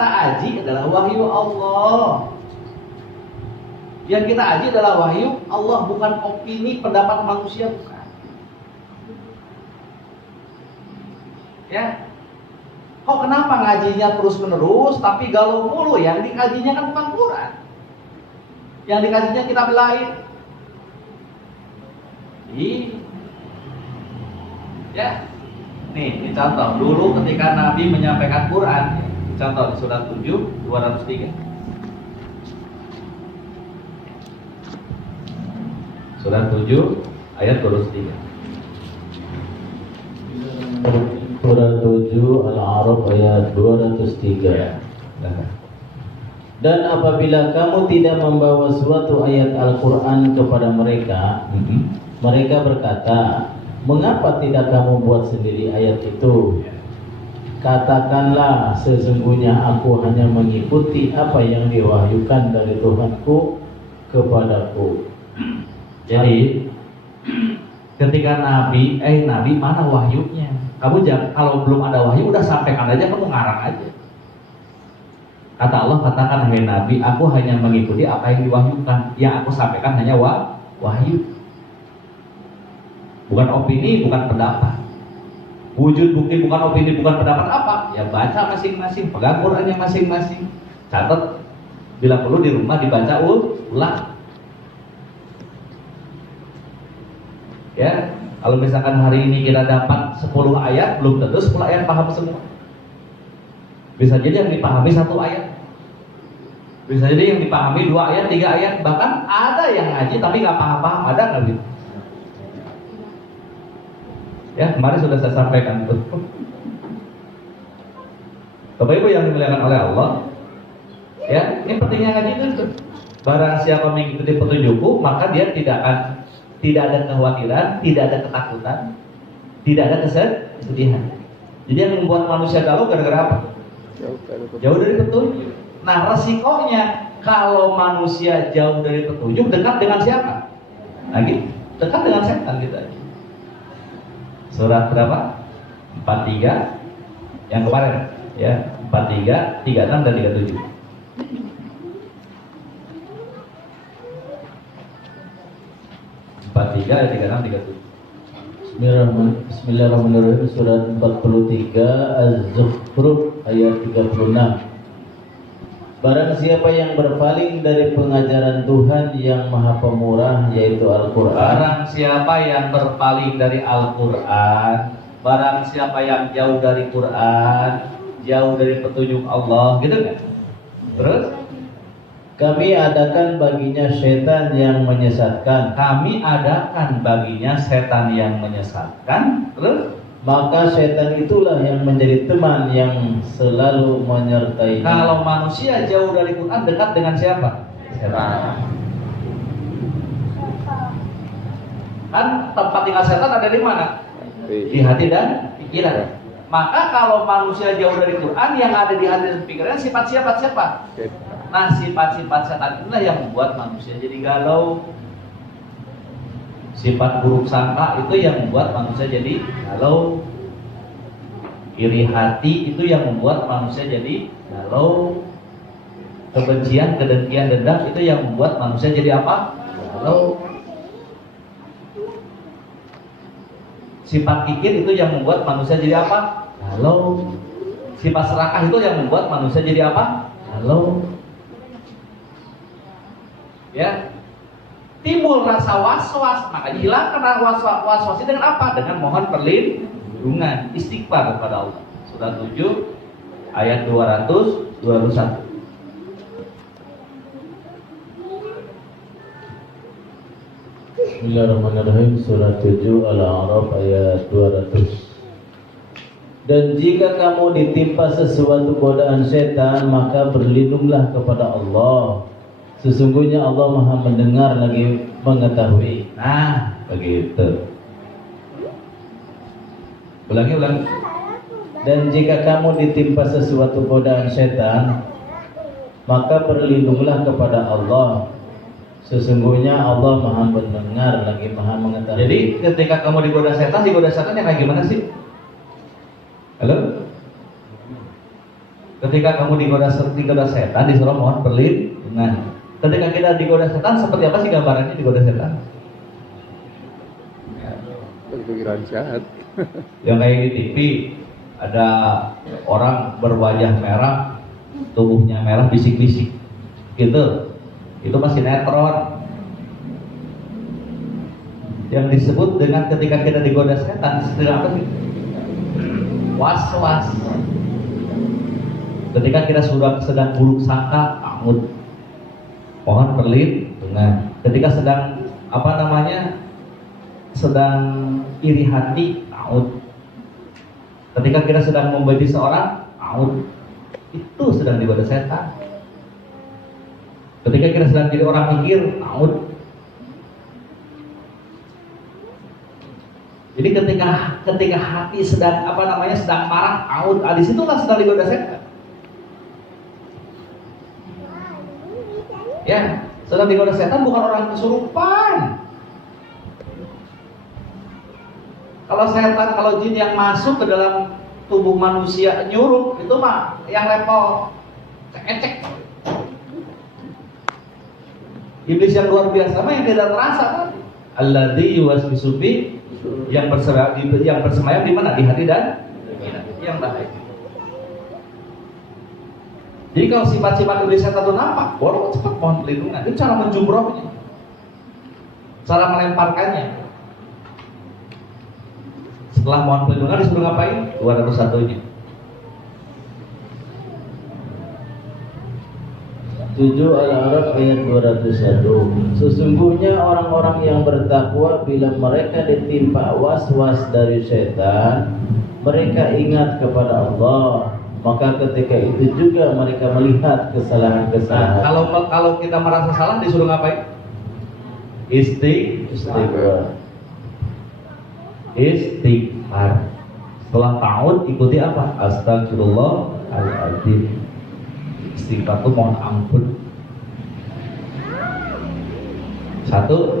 kita aji adalah wahyu Allah. Yang kita aji adalah wahyu Allah, bukan opini pendapat manusia, bukan. Ya. Kok kenapa ngajinya terus menerus tapi galau mulu? Yang dikajinya kan bukan Quran. Yang dikajinya kitab lain. Ya. Nih, contoh dulu ketika Nabi menyampaikan Quran, contoh di surat 7 203. Surat 7 ayat 203. Surat 7 Al-A'raf ayat 203. Dan apabila kamu tidak membawa suatu ayat Al-Quran kepada mereka, mereka berkata, mengapa tidak kamu buat sendiri ayat itu? Katakanlah, sesungguhnya aku hanya mengikuti apa yang diwahyukan dari Tuhanku kepadaku. Jadi ketika Nabi mana wahyunya? Kamu jangan, kalau belum ada wahyu udah sampaikan aja, kamu ngarang aja. Kata Allah, katakan hai Nabi, aku hanya mengikuti apa yang diwahyukan. Yang aku sampaikan hanya wahyu. Bukan opini, bukan pendapat. Wujud bukti bukan opini, bukan pendapat apa? Ya baca masing-masing, pegang Qurannya masing-masing. Catat, bila perlu di rumah dibaca ulang. Ya, kalau misalkan hari ini kita dapat 10 ayat, belum tentu 10 ayat paham semua. Bisa jadi yang dipahami 1 ayat. Bisa jadi yang dipahami 2 ayat, 3 ayat. Bahkan ada yang ngaji tapi nggak paham-paham, ada nggak gitu? Ya, kemarin sudah saya sampaikan tuh. Bapak Ibu yang dimuliakan oleh Allah, ya, ini pentingnya ngaji itu. Barang siapa mengikuti petunjukku, maka dia tidak ada kekhawatiran, tidak ada ketakutan, tidak ada kesedihan. Jadi yang membuat manusia galau gara-gara apa? Jauh dari petunjuk. Nah, resikonya kalau manusia jauh dari petunjuk, dekat dengan siapa? Lagi dekat dengan setan gitu aja. Surat berapa? 43 yang kemarin, ya, 43, 36 dan 37. Ayat 36, 37. Bismillahirrahmanirrahim. Surat 43 Az-Zukhruf ayat 36. Barang siapa yang berpaling dari pengajaran Tuhan yang Maha Pemurah, yaitu Al-Quran. Barang siapa yang berpaling dari Al-Quran, barang siapa yang jauh dari Quran, jauh dari petunjuk Allah, gitu kan? Terus kami adakan baginya setan yang menyesatkan. Kami adakan baginya setan yang menyesatkan. Terus maka setan itulah yang menjadi teman yang selalu menyertai. Kalau manusia jauh dari Quran, dekat dengan siapa? Setan. Kan tempat tinggal setan ada di mana? Di hati dan pikiran. Maka kalau manusia jauh dari Quran, yang ada di hati dan pikiran sifat-sifat siapa? Nah, sifat-sifat setan itulah yang membuat manusia jadi galau. Sifat buruk sangka itu yang membuat manusia jadi galau. Iri hati itu yang membuat manusia jadi galau. Kebencian, kedengkian, dendam itu yang membuat manusia jadi apa? Galau. Sifat kikir itu yang membuat manusia jadi apa? Galau. Sifat serakah itu yang membuat manusia jadi apa? Galau. Ya, timbul rasa was-was, maka dihilangkan was-was itu dengan apa? Dengan mohon perlindungan, istighfar kepada Allah. Surat 7 ayat 221. Bismillahirrahmanirrahim. Surat 7 Al-A'raf ayat 200. Dan jika kamu ditimpa sesuatu godaan setan, maka berlindunglah kepada Allah. Sesungguhnya Allah Maha mendengar lagi mengetahui. Nah, begitu. Ulangi. Dan jika kamu ditimpa sesuatu godaan setan, maka berlindunglah kepada Allah. Sesungguhnya Allah Maha mendengar lagi Maha mengetahui. Jadi ketika kamu digoda setan yang kayak gimana sih? Halo? Ketika kamu digoda setan, disuruh mohon perlindungan. Ketika kita digoda setan, seperti apa sih gambarannya digoda setan? Pikiran jahat. Yang kayak di TV, ada orang berwajah merah, tubuhnya merah, bisik-bisik, gitu. Itu masih sinetron. Yang disebut dengan ketika kita digoda setan, istilah apa sih? Was-was. Ketika kita sudah sedang buruk sangka, mohon perlindungan. Ketika sedang sedang iri hati, ketika kita sedang membenci seorang, itu sedang digoda setan. Ketika kita sedang jadi orang mikir, jadi ketika hati sedang sedang marah, di situlah sedang digoda setan. Ya, sedang digoda setan bukan orang kesurupan. Kalau jin yang masuk ke dalam tubuh manusia nyurup, itu mah yang level cek-cek. Iblis yang luar biasa mah yang tidak terasa kan. Alladzi yuwaswisu fi, yang bersemayam di mana? Di hati dan yang baik. Jadi kalau sifat-sifat iblis setan itu nampak, baru cepat mohon perlindungan. Itu cara menjumrohnya, cara melemparkannya. Setelah mohon perlindungan disuruh ngapain? 201-nya. 7 Al-A'raf ayat 201. Sesungguhnya orang-orang yang bertakwa bila mereka ditimpa was-was dari setan, mereka ingat kepada Allah, maka ketika itu juga mereka melihat kesalahan-kesalahan. Kalau kita merasa salah disuruh ngapain? Istighfar. Setelah ta'ud ikuti apa? Astagfirullahaladzim. Istighfar itu mohon ampun. Satu,